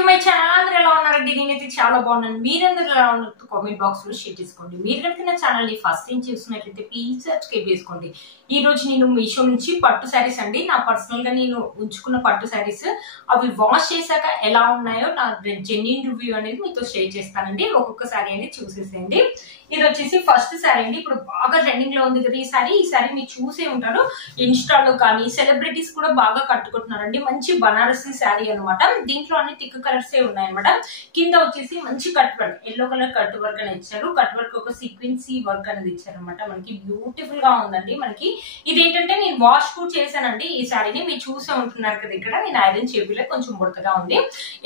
To my channel. అందరూ ఎలా ఉన్నారండి? నేనైతే చాలా బాగున్నాను. మీరందరూ ఎలా ఉన్నారు కామెంట్ బాక్స్ లో షేర్ చేసుకోండి. మీరు కనుక నా ఛానల్ ని ఫస్ట్ టైం చూస్తున్నట్లయితే ప్లీజ్ సబ్స్క్రైబ్ చేసుకోండి. ఈ రోజు నేను మీషో నుంచి పట్టు శారీస్ అండి, నా పర్సనల్ గా నేను ఉంచుకున్న పట్టు శారీస్ అవి వాష్ చేశాక ఎలా ఉన్నాయో నా జెన్యూన్ రివ్యూ అనేది మీతో షేర్ చేస్తానండి. ఒక్కొక్క శారీ అనేది చూసేసేయండి. ఇది వచ్చేసి ఫస్ట్ శారీ అండి. ఇప్పుడు బాగా ట్రెండింగ్ లో ఉంది కదా ఈ శారీ మీరు చూసే ఉంటారు. ఇన్స్టాలో కానీ సెలబ్రిటీస్ కూడా బాగా కట్టుకుంటున్నారండి. మంచి బనారసి శారీ అనమాట. దీంట్లో అన్ని థిక్ కలర్స్ ఉన్నాయన్నమాట. కింద వచ్చేసి మంచి cut work, yellow colour cut work అని ఇచ్చారు. కట్ వర్క్ ఒక సీక్వెన్సీ వర్క్ అనేది ఇచ్చారు అనమాట. మనకి బ్యూటిఫుల్ గా ఉందండి. మనకి ఇదేంటంటే నేను వాష్ కూడా చేశానండి ఈ శారీని. మీరు చూసే ఉంటున్నారు కదా, ఇక్కడ నేను ఐరన్ చేపిలే కొంచెం ముడతగా ఉంది.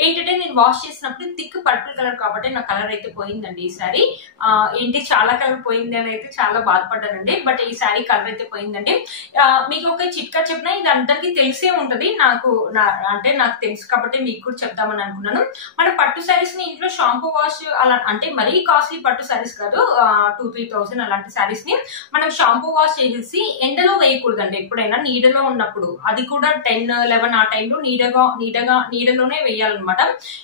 ఏంటంటే నేను వాష్ చేసినప్పుడు థిక్ పర్పుల్ కలర్ కాబట్టి నా కలర్ అయితే పోయిందండి. ఈ శారీ ఏంటి చాలా కలర్ పోయింది అని అయితే చాలా బాధపడ్డానండి. బట్ ఈ శారీ కలర్ అయితే పోయిందండి. మీకు ఒక చిట్కా చెప్పినా ఇది అందరికీ తెలిసే ఉంటది. నాకు తెలుసు కాబట్టి మీకు కూడా చెప్దామని అనుకున్నాను. మన పట్టు శారీస్ ని ఇంట్లో షాంపూ వాష్ అలా అంటే మరీ కాస్ట్లీ పట్టు శారీస్ కాదు, 2-3,000 అలాంటి శారీస్ ని మనం షాంపూ వాష్ చేసి ఎండలో వేయకూడదండి. ఎప్పుడైనా నీడలో ఉన్నప్పుడు, అది కూడా 10-11 ఆ టైంలో నీడలోనే వేయాలన్నమాట.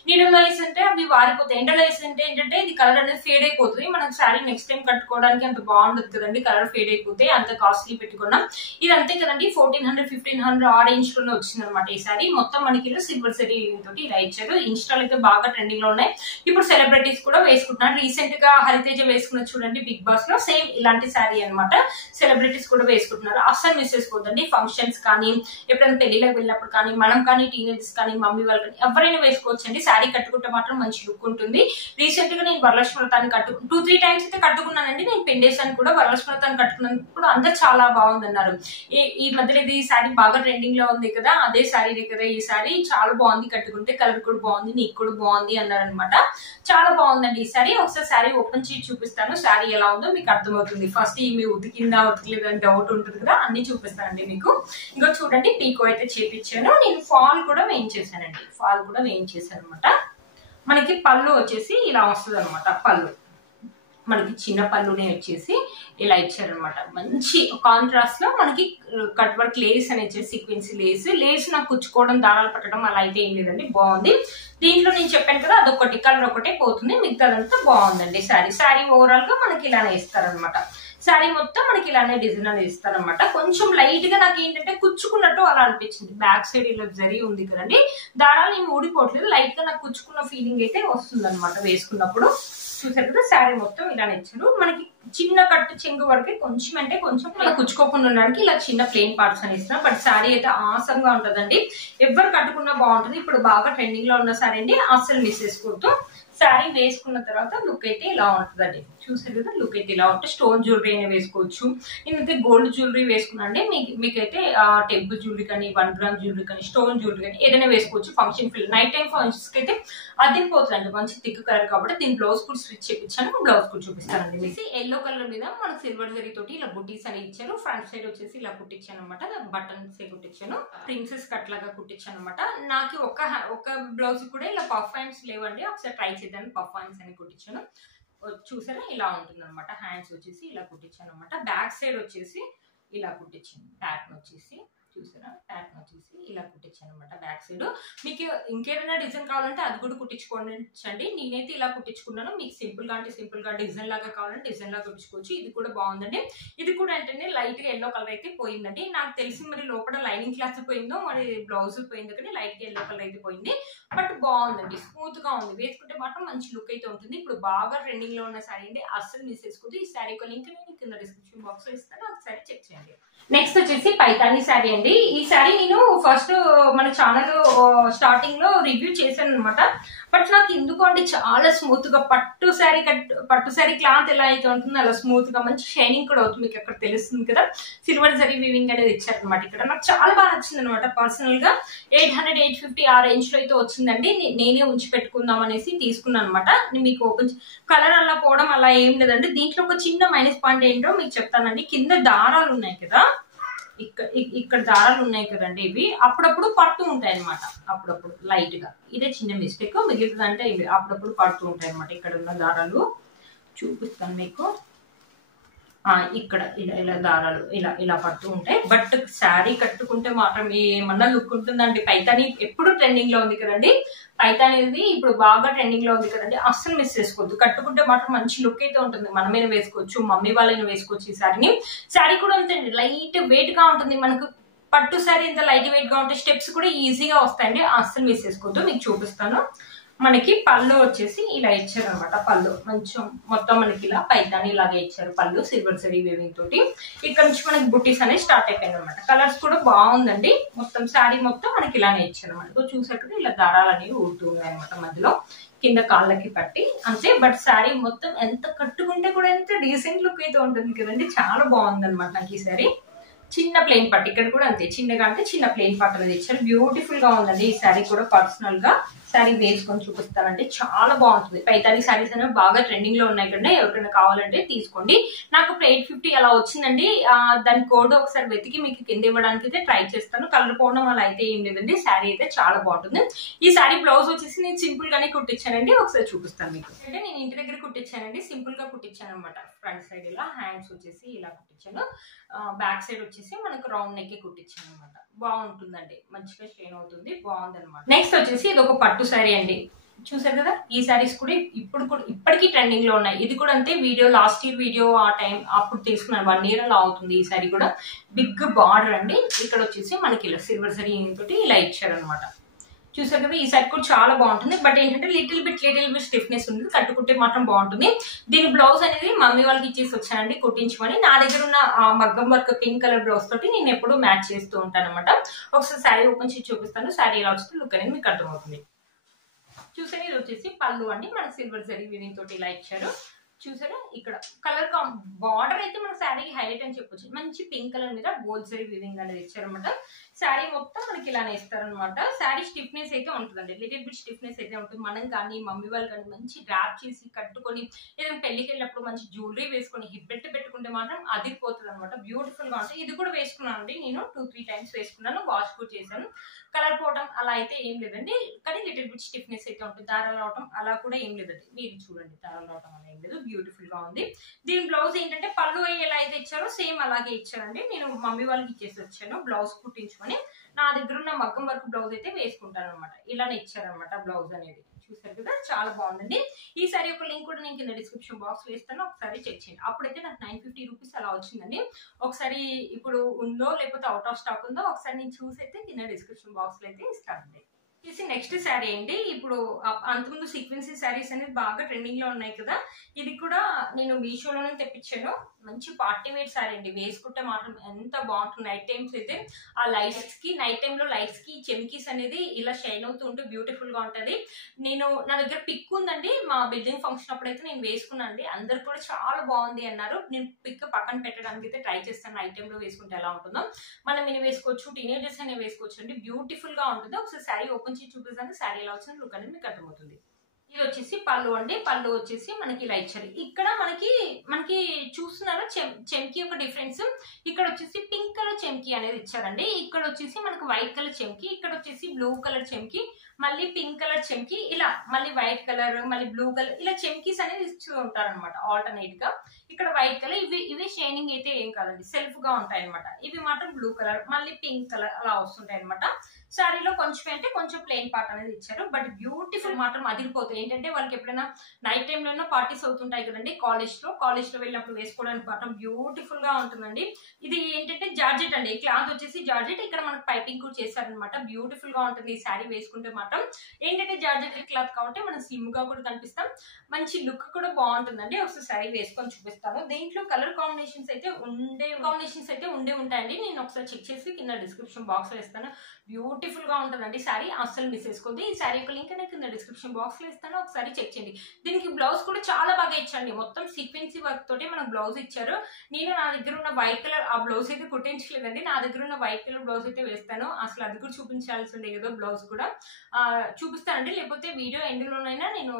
నీడలో వేస్తుంటే అవి వారిపోతాయి. ఎండలో వేస్తుంటే ఏంటంటే ఇది కలర్ అనేది ఫేడ్ అయిపోతుంది. మనకు శారీ నెక్స్ట్ టైం కట్టుకోవడానికి అంత బాగుండదు కదండి. కలర్ ఫేడ్ అయిపోతే అంత కాస్ట్లీ పెట్టుకున్నాం. ఇది అంతే కదండి, 1400-1500 ఆ రేంజ్ లోనే వచ్చింది అనమాట. ఈ శారీ మొత్తం మనకి సిల్వర్ జరీ తోటి ఇలా ఇచ్చారు. ఇన్స్టాల్ అయితే బాగా ట్రెండింగ్ లో ఉన్నాయి. ఇప్పుడు సెలబ్రిటీస్ కూడా వేసుకుంటున్నారు. రీసెంట్ గా హరితేజ వేసుకున్న చూడండి బిగ్ బాస్ లో, సేమ్ ఇలాంటి శారీ అనమాట. సెలబ్రిటీస్ కూడా వేసుకుంటున్నారు. అస్సలు మిస్ చేసుకోవద్దండి. ఫంక్షన్స్ కానీ ఎప్పుడైనా పెళ్లిలకు వెళ్ళినప్పుడు కానీ మనం కానీ టీనేజర్స్ కానీ మమ్మీ వాళ్ళు కానీ ఎవరైనా వేసుకోవచ్చండి. శారీ కట్టుకుంటే మాత్రం మంచి లుక్ ఉంటుంది. రీసెంట్ గా నేను వరలక్ష్మి వ్రతాన్ని 2-3 టైమ్స్ అయితే కట్టుకున్నానండి. నేను పెండేసాన్ని కూడా వరలక్ష్మి వ్రతాన్ని కట్టుకున్నప్పుడు అందరు చాలా బాగుందన్నారు. ఈ మధ్యలో ఇది శారీ బాగా ట్రెండింగ్ లో ఉంది కదా, అదే శారీ దగ్గర ఈ శారీ చాలా బాగుంది, కట్టుకుంటే కలర్ కూడా బాగుంది, నీకు కూడా బాగుంది అన్నారనమాట. చాలా బాగుందండి ఈ శారీ. ఒకసారి శారీ ఓపెన్ చేసి చూపిస్తాను. శారీ ఎలా ఉందో మీకు అర్థమవుతుంది. ఫస్ట్ మీ ఉతికిందా ఉతికలేదని డౌట్ ఉంటుంది కదా, అన్ని చూపిస్తానండి మీకు. ఇంకా చూడండి, పీకో అయితే చేపించాను. నేను ఫాల్ కూడా వేయించేసానండి. ఫాల్ కూడా వేయించేసాను అనమాట. మనకి పళ్ళు వచ్చేసి ఇలా వస్తుంది అనమాట. పళ్ళు మనకి చిన్న పళ్ళునే వచ్చేసి ఇలా ఇచ్చారనమాట. మంచి కాంట్రాస్ట్ లో మనకి కట్ వర్క్ లేస్ అని ఇచ్చారు. సీక్వెన్సీ లేస్ నాకు కుచ్చుకోవడం, దారాలు పట్టడం అలా అయితే ఏం లేదండి, బాగుంది. దీంట్లో నేను చెప్పాను కదా, అదొకటి కలర్ ఒకటే పోతుంది, మిగతాదంతా బాగుందండి. శారీ ఓవరాల్ గా మనకి ఇలానే ఇస్తారనమాట. శారీ మొత్తం మనకి ఇలానే డిజైన్ అనేది ఇస్తారనమాట. కొంచెం లైట్ గా నాకు ఏంటంటే కుచ్చుకున్నట్టు అలా అనిపించింది. బ్యాక్ సైడ్ ఇలా జరీ ఉంది కదండి, దారాలు నేను ఊడిపోవట్లేదు, లైట్ గా నాకు కుచ్చుకున్న ఫీలింగ్ అయితే వస్తుంది అనమాట వేసుకున్నప్పుడు. చూసారు కదా, శారీ మొత్తం ఇలానే ఇచ్చారు. మనకి చిన్న కట్టు చెంగు వరకే కొంచెం అంటే కొంచెం ఇలా కుచ్చుకోకుండా ఉండడానికి ఇలా చిన్న ప్లెయిన్ పార్ట్స్ అని ఇస్తున్నారు. బట్ శారీ అయితే ఆసమ్ గా ఉంటదండి. ఎవరు కట్టుకున్నా బాగుంటుంది. ఇప్పుడు బాగా ట్రెండింగ్ లో ఉన్న శారీ అండి, అస్సలు మిస్ చేసుకోవద్దు. శారీ వేసుకున్న తర్వాత లుక్ అయితే ఇలా ఉంటుందండి. చూసారు కదా, లుక్ అయితే ఇలా ఉంటుంది. స్టోన్ జ్యువెలరీ అయినా వేసుకోవచ్చు. నేనైతే గోల్డ్ జ్యువెలరీ వేసుకున్నా అండి. మీకైతే టెంపుల్ జ్యువెలరీ కానీ, 1 గ్రామ్ జ్యువెలరీ కానీ, స్టోన్ జ్యువెలరీ కానీ ఏదైనా వేసుకోవచ్చు. ఫంక్షన్ నైట్ టైం ఫంక్షన్స్ కి అయితే అదిరిపోతుందండి. మంచి థిక్ కలర్ కాబట్టి దీని బ్లౌజ్ కూడా స్టిచ్ చేయించాను. బ్లౌజ్ కూడా చూపిస్తానండి. మీకు ఎల్లో కలర్ మీద మనకు సిల్వర్ జరీ తోటి ఇలా బుటీస్ అని ఇచ్చారు. ఫ్రంట్ సైడ్ వచ్చేసి ఇలా కుట్టించాను అనమాట. బటన్స్ కుట్టించాను, ప్రిన్సెస్ కట్ లాగా కుట్టించాను అనమాట. నాకు ఒక బ్లౌజ్ కూడా ఇలా పఫ్ హ్యాండ్స్ లేవండి. ఒకసారి ట్రై చేద్దాను. పఫ్ హ్యాండ్స్ అని కుట్టించాను. చూసారా, ఇలా ఉంటుంది అనమాట. హ్యాండ్స్ వచ్చేసి ఇలా కుట్టించాను అనమాట. బ్యాక్ సైడ్ వచ్చేసి ఇలా కుట్టించాను. ప్యాటర్న్ వచ్చేసి చూసారా, ప్యాటర్న్ వచ్చేసి ఇలా కుట్టించాను అనమాట. బ్యాక్ సైడ్ మీకు ఇంకేదైనా డిజైన్ కావాలంటే అది కూడా కుట్టించుకోండి. నేనైతే ఇలా కుట్టించుకున్నాను. మీకు సింపుల్ గా అంటే సింపుల్ గా, డిజైన్ లాగా కావాలంటే డిజైన్ లాగా కుట్టించుకోవచ్చు. ఇది కూడా బాగుందండి. ఇది కూడా ఏంటంటే లైట్ గా ఎల్లో కలర్ అయితే పోయిందండి. నాకు తెలిసి మరి లోపల లైనింగ్ క్లాత్ పోయిందో మరి బ్లౌజ్ పోయిందో కానీ లైట్ గా ఎల్లో కలర్ అయితే పోయింది. బట్ బాగుందండి, స్మూత్ గా ఉంది. వేసుకుంటే మాత్రం మంచి లుక్ అయితే ఉంటుంది. ఇప్పుడు బాగా ట్రెండింగ్ లో ఉన్న శారీ అండి, అస్సలు మిస్ చేసుకోవద్దు. ఈ శారీ యొక్క లింక్ నేను కింద డిస్క్రిప్షన్ బాక్స్ లో ఇస్తాను, ఒకసారి చెక్ చేయండి. నెక్స్ట్ వచ్చేసి పైతాని శారీ అండి. ఈ శారీ నేను ఫస్ట్ మన ఛానల్ స్టార్టింగ్ లో రివ్యూ చేశాను అనమాట. బట్ నాకు ఎందుకు అంటే చాలా స్మూత్ గా పట్టు శారీ క్లాత్ ఎలా అయితే ఉంటుందో అలా స్మూత్ గా మంచి షైనింగ్ కూడా అవుతుంది. మీకు అక్కడ తెలుస్తుంది కదా, సిల్వర్ జరీ వీవింగ్ అనేది ఇచ్చారనమాట. ఇక్కడ నాకు చాలా బాగా నచ్చింది అనమాట. పర్సనల్ గా 800-850 ఆ రేంజ్ లో అయితే వచ్చిందండి. నేనే ఉంచి పెట్టుకుందాం అనేసి తీసుకున్నాను అనమాట. మీకు ఓపెన్ కలర్ అలా పోవడం అలా ఏం లేదండి. దీంట్లో ఒక చిన్న మైనస్ పాయింట్ ఏంటో మీకు చెప్తానండి. కింద దారాలు ఉన్నాయి కదా, ఇక్కడ దారాలు ఉన్నాయి కదండి, ఇవి అప్పుడప్పుడు పడుతూ ఉంటాయి అనమాట. అప్పుడప్పుడు లైట్ గా, ఇదే చిన్న మిస్టేక్. మిగిలిందంటే ఇవి అప్పుడప్పుడు పడుతూ ఉంటాయి అనమాట. ఇక్కడ ఉన్న దారాలు చూపిస్తాను మీకు. ఇక్కడ ఇలా ఇలా దారాలు ఇలా ఇలా పడుతూ ఉంటాయి. బట్ శారీ కట్టుకుంటే మాత్రం ఏమన్నా లుక్ ఉంటుందండి. పైతాని ఎప్పుడు ట్రెండింగ్ లో ఉంది కదండి. పైతాని అనేది ఇప్పుడు బాగా ట్రెండింగ్ లో ఉంది కదండి. అస్సలు మిస్ చేసుకోవద్దు. కట్టుకుంటే మాత్రం మంచి లుక్ అయితే ఉంటుంది. మనమైనా వేసుకోవచ్చు, మమ్మీ వాళ్ళైనా వేసుకోవచ్చు. ఈ శారీని శారీ కూడా అంతే లైట్ వెయిట్ గా ఉంటుంది. మనకు పట్టు శారీ ఇంత లైట్ వెయిట్ గా ఉంటే స్టెప్స్ కూడా ఈజీగా వస్తాయండి. అస్సలు మిస్ చేసుకోవద్దు. మీకు చూపిస్తాను. మనకి పళ్ళు వచ్చేసి ఇలా ఇచ్చారు అనమాట. పళ్ళు కొంచెం మొత్తం మనకి ఇలా పైతాని ఇలాగే ఇచ్చారు. పళ్ళు సిల్వర్ జరీ వేవింగ్ తోటి ఇక్కడ నుంచి మనకి బుటీస్ అనేది స్టార్ట్ అయిపోయింది అనమాట. కలర్స్ కూడా బాగుందండి. మొత్తం శారీ మొత్తం మనకి ఇలానే ఇచ్చారు అనమాట. చూసాక ఇలా దారాలు అనేవి ఊడుతూ ఉన్నాయి అనమాట. మధ్యలో కింద కాళ్ళకి పట్టి అంతే. బట్ శారీ మొత్తం ఎంత కట్టుకుంటే కూడా ఎంత డీసెంట్ లుక్ అయితే ఉంటుంది కదండి. చాలా బాగుంది అనమాట నాకు ఈ శారీ. చిన్న ప్లెయిన్ పట్టు ఇక్కడ కూడా అంతే, చిన్నగా అంటే చిన్న ప్లెయిన్ పట్టు అనేది ఇచ్చారు. బ్యూటిఫుల్ గా ఉందండి ఈ శారీ కూడా. పర్సనల్ గా శారీ వేసుకొని చూపిస్తానండి. చాలా బాగుంటుంది. పైతాని శారీస్ అనేవి బాగా ట్రెండింగ్ లో ఉన్నాయి కంటే ఎవరికైనా కావాలంటే తీసుకోండి. నాకు 850 అలా వచ్చిందండి. దాని కోడ్ ఒకసారి వెతికి మీకు కింద ఇవ్వడానికి అయితే ట్రై చేస్తాను. కలర్ పోవడం అలా అయితే ఏం లేదండి. శారీ అయితే చాలా బాగుంటుంది. ఈ శారీ బ్లౌజ్ వచ్చేసి నేను సింపుల్ గానే కుట్టించానండి. ఒకసారి చూపిస్తాను మీకు. అంటే నేను ఇంటి దగ్గర కుట్టించానండి. సింపుల్ గా కుట్టించాను అనమాట. ఫ్రంట్ సైడ్ ఇలా, హ్యాండ్స్ వచ్చేసి ఇలా కుట్టించాను. బ్యాక్ సైడ్ వచ్చేసి మనకు రౌండ్ నెక్ కుట్టించాను అనమాట. బాగుంటుందండి. మంచిగా స్ట్రెయిన్ అవుతుంది. బాగుంది అనమాట. నెక్స్ట్ వచ్చేసి ఇది ఒక పట్టు శారీ అండి. చూసారు కదా. ఈ శారీస్ కూడా ఇప్పటికీ ట్రెండింగ్ లో ఉన్నాయి. ఇది కూడా అంతే. వీడియో లాస్ట్ ఇయర్ వీడియో ఆ టైం అప్పుడు తీసుకున్నాను. 1 year అలా అవుతుంది. ఈ శారీ కూడా బిగ్ బార్డర్ అండి. ఇక్కడ వచ్చేసి మనకి ఇలా సిల్వర్ జరీ తోటి ఇలా ఇచ్చారు అనమాట. చూసారు కదా. ఈ శారీ కూడా చాలా బాగుంటుంది. బట్ ఏంటంటే లిటిల్ బిట్ స్టిఫ్నెస్ ఉంది. కట్టుకుంటే మాత్రం బాగుంటుంది. దీని బ్లౌజ్ అనేది మమ్మీ వాళ్ళకి ఇచ్చేసి వచ్చానండి కుట్టించమని. నా దగ్గర ఉన్న మగ్గం వర్క్ పింక్ కలర్ బ్లౌజ్ తోటి నేను ఎప్పుడు మ్యాచ్ చేస్తూ ఉంటాను అనమాట. ఒకసారి శారీ ఓపెన్ చేసి చూపిస్తాను. శారీ ఎలా వస్తుంది లుక్ అనేది మీకు అర్థమవుతుంది. చూసారు, ఇది వచ్చేసి పళ్ళు అండి. మన సిల్వర్ జరీ వీవింగ్ తోటి ఇలా ఇచ్చారు. చూసారా. ఇక్కడ కలర్ బార్డర్ అయితే మన శారీకి హైలైట్ అని చెప్పొచ్చు. మంచి పింక్ కలర్ మీద గోల్డ్ జరీ వీవింగ్ అనేది ఇచ్చారనమాట. శారీ మొత్తం మనకి ఇలానే ఇస్తారనమాట. శారీ స్టిఫ్నెస్ అయితే ఉంటుందండి. లిటిల్ బిట్ స్టిఫ్నెస్ అయితే ఉంటుంది. మనం కానీ మమ్మీ వాళ్ళు కానీ మంచి డ్రాప్ చేసి కట్టుకొని ఏదైనా పెళ్లికి వెళ్ళినప్పుడు మంచి జ్యువెలరీ వేసుకొని హిప్ బెల్ట్ పెట్టుకుంటే మాత్రం అదిరిపోతుంది అనమాట. బ్యూటిఫుల్ గా ఉంటుంది. ఇది కూడా వేసుకున్నాను అండి. నేను 2-3 times వేసుకున్నాను. వాష్ కూడా చేశాను. కలర్ పోవడం అలా అయితే ఏం లేదండి. కానీ లిటిల్ బిట్ స్టిఫ్నెస్ అయితే ఉంటుంది. దారాలు రావడం అలా కూడా ఏం లేదండి. మీరు చూడండి, దారాలు రావడం అలా ఏం లేదు. బ్యూటిఫుల్ గా ఉంది. దీని బ్లౌజ్ ఏంటంటే పళ్ళు ఎలా అయితే ఇచ్చారో సేమ్ అలాగే ఇచ్చారండి. నేను మమ్మీ వాళ్ళకి ఇచ్చేసి వచ్చాను బ్లౌజ్ కుట్టించుకొని. నా దగ్గర ఉన్న మగ్గం వర్క్ బ్లౌజ్ అయితే వేసుకుంటాను అనమాట. ఇలానే ఇచ్చారనమాట బ్లౌజ్ అనేది. చూసారు కదా. చాలా బాగుందండి. ఈ సారీ ఒక లింక్ కూడా నేను కింద డిస్క్రిప్షన్ బాక్స్ లో ఇస్తాను. ఒకసారి చెక్ చేయండి. అప్పుడైతే నాకు 950 రూపీస్ అలా వచ్చిందండి. ఒకసారి ఇప్పుడు ఉందో లేకపోతే అవుట్ ఆఫ్ స్టాక్ ఉందో ఒకసారి నేను చూసి అయితే కింద డిస్క్రిప్షన్ బాక్స్ లో అయితే ఇస్తానండి. నెక్స్ట్ శారీ అండి. ఇప్పుడు అంతకుముందు సీక్వెన్సీ శారీస్ అనేది బాగా ట్రెండింగ్ లో ఉన్నాయి కదా. ఇది కూడా నేను మీషోలోనే తెప్పించాను. మంచి పార్టీ వేర్ శారీ అండి. వేసుకుంటే మాత్రం ఎంత బాగుంటుంది. నైట్ టైమ్స్ అయితే ఆ లైట్స్ కి, నైట్ టైమ్ లో లైట్స్ కి చెమ్కీస్ అనేది ఇలా షైన్ అవుతూ ఉంటే బ్యూటిఫుల్ గా ఉంటది. నా దగ్గర పిక్ ఉందండి. మా బిల్డింగ్ ఫంక్షన్ అప్పుడైతే నేను వేసుకున్నాను అండి. అందరు కూడా చాలా బాగుంది అన్నారు. నేను పిక్ పక్కన పెట్టడానికి అయితే ట్రై చేస్తాను. నైట్ టైమ్ లో వేసుకుంటే ఎలా ఉంటుందో. మనం ఇది వేసుకోవచ్చు, టీనేజర్స్ అనే వేసుకోవచ్చు అండి. బ్యూటిఫుల్ గా ఉంటుంది. ఒకసారి శారీ ఓపెన్ చేసి చూపిస్తాను. శారీ ఎలా వచ్చింది లుక్ అనేది మీకు అర్థమవుతుంది. ఇది వచ్చేసి పళ్ళు అండి. పళ్ళు వచ్చేసి మనకి ఇలా ఇచ్చారు. ఇక్కడ మనకి చూస్తున్నారా చెమ్కీ ఒక డిఫరెన్స్. ఇక్కడ వచ్చేసి పింక్ కలర్ చెమ్కీ అనేది ఇచ్చారండి. ఇక్కడ వచ్చేసి మనకు వైట్ కలర్ చెమ్కీ, ఇక్కడ వచ్చేసి బ్లూ కలర్ చెమ్కీ, మళ్ళీ పింక్ కలర్ చెమ్కీ, ఇలా మళ్ళీ వైట్ కలర్, మళ్ళీ బ్లూ కలర్, ఇలా చెమ్కీస్ అనేది ఇస్తూ ఉంటారనమాట ఆల్టర్నేట్ గా. ఇక్కడ వైట్ కలర్, ఇవి షైనింగ్ అయితే ఏం కాదండి, సెల్ఫ్ గా ఉంటాయి అనమాట. ఇవి మాత్రం బ్లూ కలర్, మళ్ళీ పింక్ కలర్ అలా వస్తుంటాయి అనమాట. శారీలో కొంచెం అంటే కొంచెం ప్లెయిన్ పార్ట్ అనేది ఇచ్చారు. బట్ బ్యూటిఫుల్ మాత్రం అదిరిపోతాయి. ఏంటంటే వాళ్ళకి ఎప్పుడైనా నైట్ టైంలో పార్టీస్ అవుతుంటాయి కదండి. కాలేజ్ లో వెళ్ళినప్పుడు వేసుకోవడానికి మాత్రం బ్యూటిఫుల్ గా ఉంటుందండి. ఇది ఏంటంటే జార్జెట్ అండి. క్లాత్ వచ్చేసి జార్జెట్. ఇక్కడ మనకు పైపింగ్ కూడా చేశారనమాట. బ్యూటిఫుల్ గా ఉంటుంది. ఈ శారీ వేసుకుంటే మాత్రం ఏంటంటే జార్జెట్ క్లాత్ కాబట్టి మనం స్లిమ్ గా కూడా కనిపిస్తాం. మంచి లుక్ కూడా బాగుంటుందండి. ఒకసారి శారీ వేసుకొని చూపిస్తాను. దీంట్లో కలర్ కాంబినేషన్స్ అయితే ఉండే ఉంటాయండి. నేను ఒకసారి చెక్ చేసి కింద డిస్క్రిప్షన్ బాక్స్ లో ఇస్తాను. బ్యూటిఫుల్ గా ఉంటుందండి శారీ. అస్సలు మిస్ చేసుకోండి. ఈ శారీ యొక్క లింక్ నేను కింద డిస్క్రిప్షన్ బాక్స్ లో ఇస్తాను. ఒకసారి చెక్ చేయండి. దీనికి బ్లౌజ్ కూడా చాలా బాగా ఇచ్చారండి. మొత్తం సీక్వెన్సీ వర్క్ తోటి మనకు బ్లౌజ్ ఇచ్చారు. నేను నా దగ్గర ఉన్న వైట్ కలర్ ఆ బ్లౌజ్ అయితే కుట్టించలేదండి. నా దగ్గర ఉన్న వైట్ కలర్ బ్లౌజ్ అయితే వేస్తాను. అసలు అది కూడా చూపించాల్సి ఉండే కదా. బ్లౌజ్ కూడా చూపిస్తానండి. లేకపోతే వీడియో ఎండ్లోనైనా నేను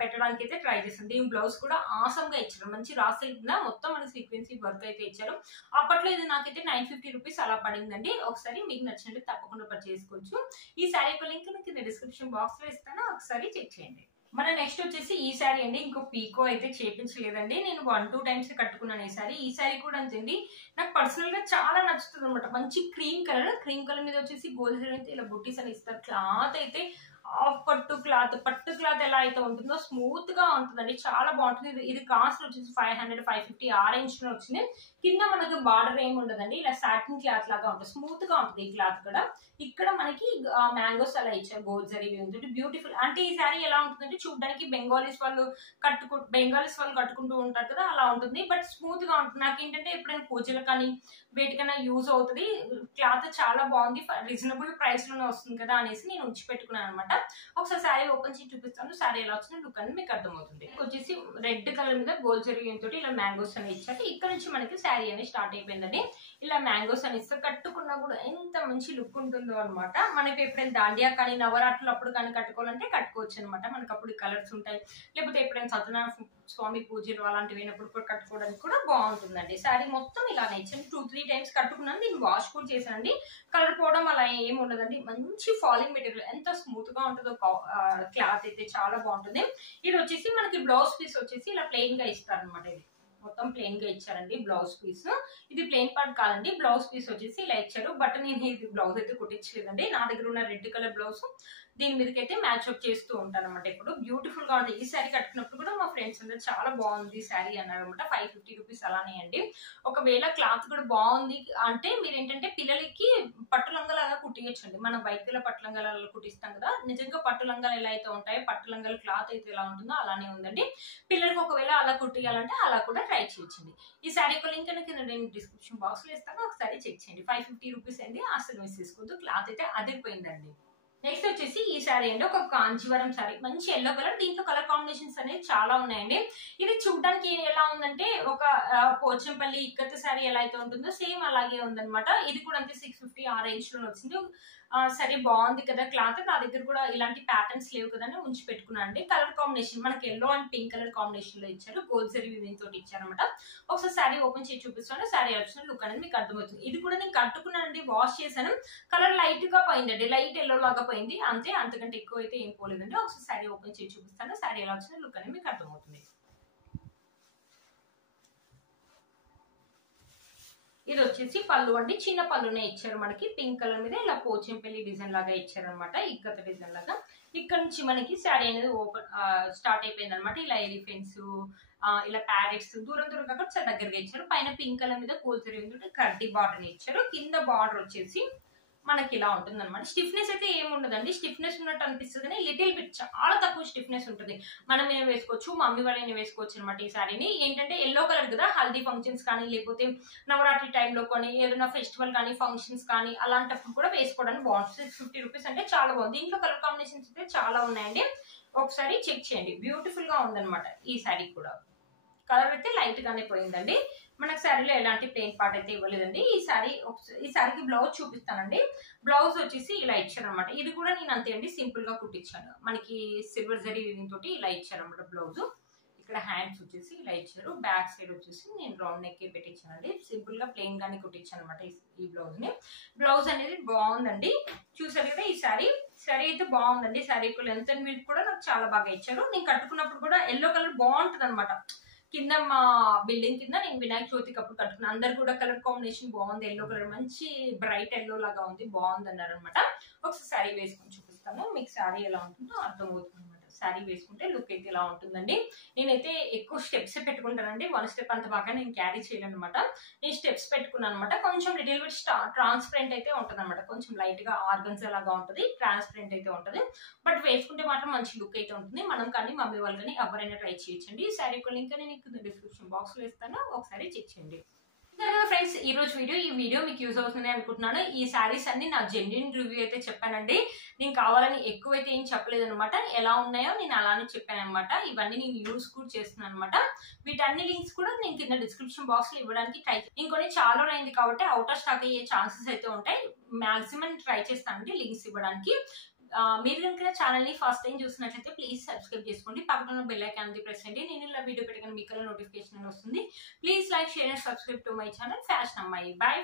పెట్టడానికి అయితే ట్రై చేస్తాను. దీని బ్లౌజ్ కూడా ఆసమ్ గా ఇచ్చారు. మంచి రాసిన మొత్తం మన సీక్వెన్సీ వర్క్ అయితే ఇచ్చారు. అప్పట్లో ఇది నాకైతే 950 రూపీస్ అలా పడిందండి. ఒకసారి మీకు నచ్చినట్టు తప్పకుండా పర్చేస్ చేసుకోవచ్చు. ఈ శారీ యొక్క లింక్ కింద డిస్క్రిప్షన్ బాక్స్ లో ఇస్తాను. ఒకసారి చెక్ చేయండి. మన నెక్స్ట్ వచ్చేసి ఈ శారీ అండి. ఇంకో పీకో అయితే చేపించలేదండి, నేను 1-2 టైమ్స్ కట్టుకున్నాను ఈ శారీ కూడా అంతేండి. నాకు పర్సనల్ గా చాలా నచ్చుతుంది అనమాట. మంచి క్రీమ్ కలర్ మీద వచ్చేసి గోల్డ్ అయితే ఇలా బుట్టీస్ అని ఇస్తారు. క్లాత్ అయితే హాఫ్ పట్టు క్లాత్ ఎలా అయితే ఉంటుందో స్మూత్ గా ఉంటుందండి, చాలా బాగుంటుంది. ఇది కాస్ట్ వచ్చేసి 500-550 ఆ రేంజ్ లో వచ్చింది. కింద మనకి బార్డర్ ఏమి ఉండదండి, ఇలా సాటిన్ క్లాత్ లాగా ఉంటుంది, స్మూత్ గా ఉంటుంది ఈ క్లాత్ కూడా. ఇక్కడ మనకి మ్యాంగోస్ అలా ఇచ్చారు, గోల్డ్ జరీ ఉంటుంది, బ్యూటిఫుల్. అంటే ఈ శారీ ఎలా ఉంటుందంటే చూడడానికి బెంగాలీస్ వాళ్ళు కట్టుకుంటూ ఉంటారు కదా, అలా ఉంటుంది. బట్ స్మూత్ గా ఉంటుంది. నాకు ఏంటంటే ఎప్పుడైనా పూజలు కానీ వేటికైనా యూజ్ అవుతుంది. క్లాత్ చాలా బాగుంది, రీజనబుల్ ప్రైస్ లోనే వస్తుంది కదా అనేసి నేను ఉంచి పెట్టుకున్నాను అనమాట. ఒకసారి శారీ ఓపెన్ చేసి చూపిస్తాను, శారీ ఎలా వచ్చింది లుక్ అనేది మీకు అర్థమవుతుంది. వచ్చేసి రెడ్ కలర్ మీద గోల్డ్ జరీ తోటి ఇలా మ్యాంగోస్ అని ఇచ్చారు. ఇక్కడ నుంచి మనకి శారీ అనేది స్టార్ట్ అయిపోయిందండి. ఇలా మ్యాంగోస్ అని ఇస్తే కట్టుకున్నా కూడా ఎంత మంచి లుక్ ఉంటుందో అనమాట. మనకి ఎప్పుడైనా దాండియా కానీ నవరాత్రులు అప్పుడు కానీ కట్టుకోవాలంటే కట్టుకోవచ్చు అనమాట. మనకు అప్పుడు కలర్స్ ఉంటాయి. లేకపోతే ఎప్పుడైనా సత్యనారాయణ స్వామి పూజలు అలాంటివి అయినప్పుడు కూడా కట్టుకోవడానికి కూడా బాగుంటుందండి. శారీ మొత్తం ఇలానే ఇచ్చాను. 2-3 టైమ్స్ కట్టుకున్నాను, నేను వాష్ కూడా చేశానండి. కలర్ పోవడం అలా ఏమి ఉండదండి. మంచి ఫాలింగ్ మెటీరియల్, ఎంత స్మూత్ గా ఉంటుందో క్లాత్ అయితే చాలా బాగుంటుంది. ఇది వచ్చేసి మనకి బ్లౌజ్ పీస్ వచ్చేసి ఇలా ప్లెయిన్ గా ఇస్తారు అనమాట. ఇది మొత్తం ప్లెయిన్ గా ఇచ్చారండి బ్లౌజ్ పీస్. ఇది ప్లెయిన్ పార్ట్ కాదండి, బ్లౌజ్ పీస్ వచ్చేసి ఇలా ఇచ్చారు. బట్ నేను ఇది బ్లౌజ్ అయితే కుట్టించలేదండి. నా దగ్గర ఉన్న రెడ్ కలర్ బ్లౌజ్ దీని మీదకి అయితే మ్యాచ్ అప్ చేస్తూ ఉంటాను అనమాట. ఇప్పుడు బ్యూటిఫుల్ గా ఉంది. ఈ శారీ కట్టుకున్నప్పుడు కూడా మా ఫ్రెండ్స్ అందరూ చాలా బాగుంది శారీ అన్నారు అనమాట. 550 రూపీస్ అలానే అండి. ఒకవేళ క్లాత్ కూడా బాగుంది అంటే మీరు ఏంటంటే పిల్లలకి పట్టు లంగాలు అలా కుట్టియచ్చండి. మనం బయటలో పట్టు లంగాలు అలా కుట్టిస్తాం కదా, నిజంగా పట్టు లంగాలు ఎలా అయితే ఉంటాయో పట్టు లంగాలు క్లాత్ అయితే ఎలా ఉంటుందో అలానే ఉందండి. పిల్లలకి ఒకవేళ అలా కుట్టియాలంటే అలా కూడా ట్రై చేయొచ్చండి. ఈ శారీ యొక్క లింక్ అనేది నేను డిస్క్రిప్షన్ బాక్స్ లో ఇస్తాను, ఒకసారి చెక్ చేయండి. 550 రూపీస్ అండి, అసలు మిస్ చేసుకోవద్దు. క్లాత్ అయితే అదిరిపోయిందండి. నెక్స్ట్ వచ్చేసి ఈ శారీ అండి, ఒక కాంజీవరం శారీ, మంచి ఎల్లో కలర్. దీంట్లో కలర్ కాంబినేషన్స్ అనేది చాలా ఉన్నాయండి. ఇది చూడడానికి ఎలా ఉందంటే ఒక పోచంపల్లి ఇక్కత్ శారీ ఎలా అయితే ఉంటుందో సేమ్ అలాగే ఉందన్నమాట. ఇది కూడా అంతే 650 ఆ రేంజ్ లో వచ్చింది. సరే బాగుంది కదా క్లాత్. నా దగ్గర కూడా ఇలాంటి ప్యాటర్న్స్ లేవు కదా అని ఉంచి పెట్టుకున్నాను అండి. కలర్ కాంబినేషన్ మనకి yellow and pink colour combination లో ఇచ్చారు, గోల్డ్ జరీ వీవింగ్ తోటి ఇచ్చారు అనమాట. ఒకసారి శారీ ఓపెన్ చేసి చూపిస్తాను, శారీ వచ్చిన లుక్ అనేది మీకు అర్థమవుతుంది. ఇది కూడా నేను కట్టుకున్నానండి, వాష్ చేశాను. కలర్ లైట్ గా పోయిందండి, లైట్ ఎల్లో లాగా పోయింది అంతే, అంతకంటే ఎక్కువ అయితే ఏం పోలేదండి. ఒకసారి శారీ ఓపెన్ చేసి చూపిస్తాను, శారీ ఎలా వచ్చిన లుక్ అనేది మీకు అర్థమవుతుంది. ఇది వచ్చేసి పళ్ళు అండి, చిన్న పళ్ళునే ఇచ్చారు మనకి. పింక్ కలర్ మీద ఇలా పోచంపల్లి డిజైన్ లాగా ఇచ్చారు అనమాట, ఇక్కత డిజైన్ లాగా. ఇక్కడ నుంచి మనకి శారీ అనేది ఓపెన్ స్టార్ట్ అయిపోయింది అనమాట. ఇలా ఎలిఫెంట్స్ ఇలా ప్యారెట్స్ దూరం కాకుండా దగ్గరగా ఇచ్చారు. పైన పింక్ కలర్ మీద కోల్చరి కడ్డీ బార్డర్ ఇచ్చారు. కింద బార్డర్ వచ్చేసి మనకి ఇలా ఉంటుంది అనమాట. స్టిఫ్నెస్ అయితే ఏమి ఉండదండి, స్టిఫ్నెస్ ఉన్నట్టు అనిపిస్తుంది కానీ లిటిల్ బిట్ చాలా తక్కువ స్టిఫ్నెస్ ఉంటుంది. మనం ఏమైనా వేసుకోవచ్చు, మమ్మీ వాళ్ళని వేసుకోవచ్చు అనమాట. ఈ శారీని ఏంటంటే ఎల్లో కలర్ కదా, హల్దీ ఫంక్షన్స్ కానీ లేకపోతే నవరాత్రి టైంలో కానీ ఏదైనా ఫెస్టివల్ కానీ ఫంక్షన్స్ కానీ అలాంటప్పుడు కూడా వేసుకోవడానికి బాగుంటుంది. 650 రూపీస్ అంటే చాలా బాగుంది. దీంట్లో కలర్ కాంబినేషన్స్ అయితే చాలా ఉన్నాయండి, ఒకసారి చెక్ చేయండి. బ్యూటిఫుల్ గా ఉందన్నమాట ఈ శారీ కూడా. కలర్ అయితే లైట్ గానే పోయిందండి. మనకు శారీలో ఎలాంటి ప్లెయిన్ పార్ట్ అయితే ఇవ్వలేదండి. ఈ శారీకి బ్లౌజ్ చూపిస్తానండి. బ్లౌజ్ వచ్చేసి ఇలా ఇచ్చారనమాట. ఇది కూడా నేను అంతే అండి, సింపుల్ గా కుట్టించాను. మనకి సిల్వర్ జరీ వీవింగ్ తోటి ఇలా ఇచ్చారనమాట బ్లౌజ్. ఇక్కడ హ్యాండ్స్ వచ్చేసి ఇలా ఇచ్చారు. బ్యాక్ సైడ్ వచ్చేసి నేను రౌండ్ నెక్ పెట్టించానండి. సింపుల్ గా ప్లెయిన్ గానే కుట్టించాను అనమాట ఈ బ్లౌజ్ ని. బ్లౌజ్ అనేది బాగుందండి, చూసారు కదా. ఈ శారీ అయితే బాగుందండి. శారీ లెంత్ అండ్ విడ్త్ కూడా నాకు చాలా బాగా ఇచ్చారు. నేను కట్టుకున్నప్పుడు కూడా ఎల్లో కలర్ బాగుంటుంది అనమాట. కింద మా బిల్డింగ్ కింద నేను వినాయక చవితికి అప్పుడు కట్టుకున్నాను. అందరు కూడా కలర్ కాంబినేషన్ బాగుంది, ఎల్లో కలర్ మంచి బ్రైట్ ఎల్లో లాగా ఉంది, బాగుంది అన్నారు అనమాట. ఒకసారి శారీ వేసుకొని చూపిస్తాను, మీకు శారీ ఎలా ఉంటుందో అర్థమవుతుంది అనమాట. శారీ వేసుకుంటే లుక్ అయితే ఇలా ఉంటుందండి. నేనైతే ఎక్కువ స్టెప్స్ పెట్టుకుంటానండి, 1 స్టెప్ అంత బాగా నేను క్యారీ చేయను అనమాట. నేను స్టెప్స్ పెట్టుకున్నాను అనమాట. కొంచెం లిటిల్ బిట్ ట్రాన్స్పరెంట్ అయితే ఉంటుంది అనమాట, కొంచెం లైట్ గా ఆర్గన్జా లాగా ఉంటుంది, ట్రాన్స్పరెంట్ అయితే ఉంటుంది. బట్ వేసుకుంటే మాత్రం మంచి లుక్ అయితే ఉంటుంది. మనం కానీ మమ్మీ వాళ్ళు కానీ ఎవరైనా ట్రై చేయొచ్చండి. ఈ శారీ లింక్ నేను డిస్క్రిప్షన్ బాక్స్ లో ఇస్తాను, ఒకసారి చెక్ చేయండి. ఫ్రెండ్స్ ఈ వీడియో మీకు యూజ్ అవుతుంది అనుకుంటున్నాను. ఈ శారీస్ అన్ని నా జెన్యున్ రివ్యూ అయితే చెప్పానండి. నేను కావాలని ఎక్కువైతే ఏం చెప్పలేదు అనమాట. ఎలా ఉన్నాయో నేను అలానే చెప్పాను అనమాట. ఇవన్నీ నేను యూజ్ కూడా చేస్తున్నాను అనమాట. వీటన్ని లింక్స్ కూడా నేను కింద డిస్క్రిప్షన్ బాక్స్ లో ఇవ్వడానికి ట్రై చేస్తాను. ఇంకొన్ని చాలా అయింది కాబట్టి అవుట్ ఆఫ్ స్టాక్ అయ్యే ఛాన్సెస్ అయితే ఉంటాయి. మాక్సిమం ట్రై చేస్తానండి లింక్స్ ఇవ్వడానికి. మీరు కనుక ఛానల్ ని ఫస్ట్ టైం చూసినట్లయితే ప్లీజ్ సబ్స్క్రైబ్ చేసుకోండి. పక్కన బెల్ ఐకాన్ ప్రెస్ చేయండి. నేను ఇలా వీడియో పెట్టగానే మీకు నోటిఫికేషన్ వస్తుంది. Please like, share and subscribe to my channel fashion అమ్మాయి. బై.